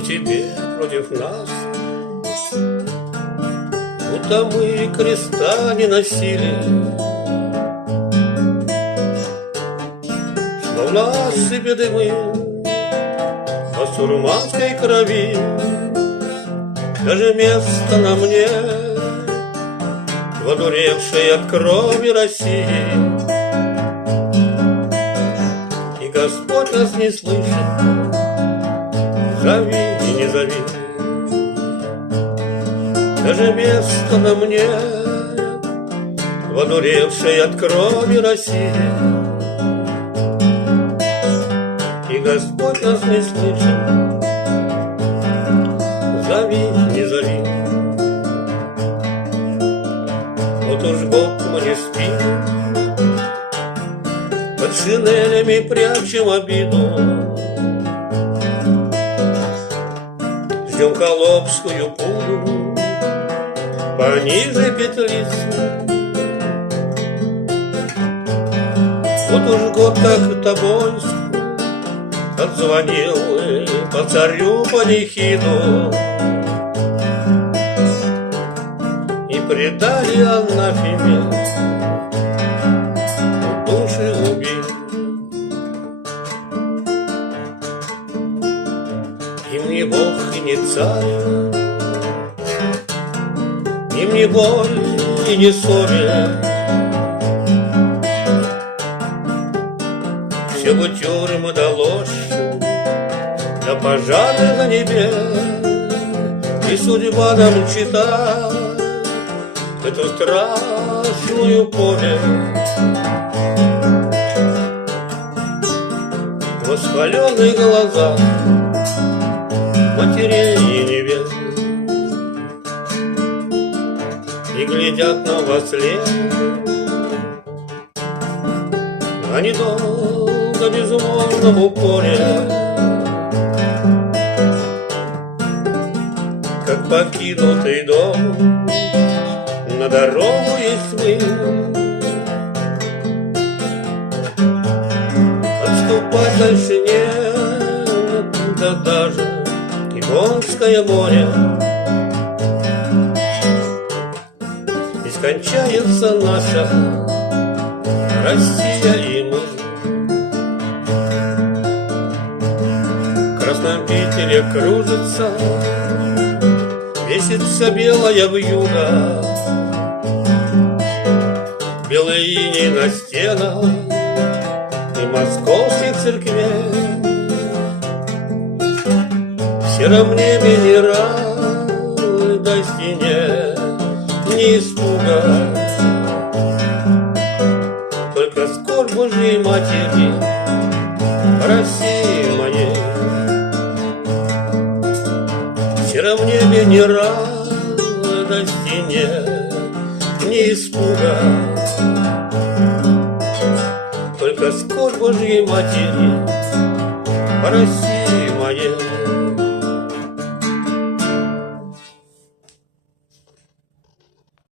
что тебе против нас, будто мы креста не носили, что в нас себе дымы басурманской крови, даже место на мне в одуревшей от крови России. И Господь нас не слышит, зови и не зови, даже место на мне в одуревшей от крови России. И Господь нас не слышит, зови, не зови. Вот уж год мы не спим, под шинелями прячем обиду, ждем холопскую пулю пониже петлицы. Вот уж год как Тобольск отзвонил по царю панихиду, и предали анафеме души убить. Им не Бог и не царь, им не боль и не совесть, все бы тюрьмы да ложь, да пожары на небе, и судьба нам читает эту страшную повесть. Воспаленные глаза матерей и невест, и глядят на вослед на недолго безумном упоре, как покинутый дом, на дорогу есть мы. Отступать дальше нет, да даже Ивонское море. Здесь кончается наша Россия и мы. В Красном Питере кружится месяца белая вьюга, белый иней на стенах и московских церквей. В сером небе ни радости нет, ни испуга, только скорбь Божьей Матери России моей. В сером небе ни радости нет, ни испуга, только скорбь Божьей Матери по России моей.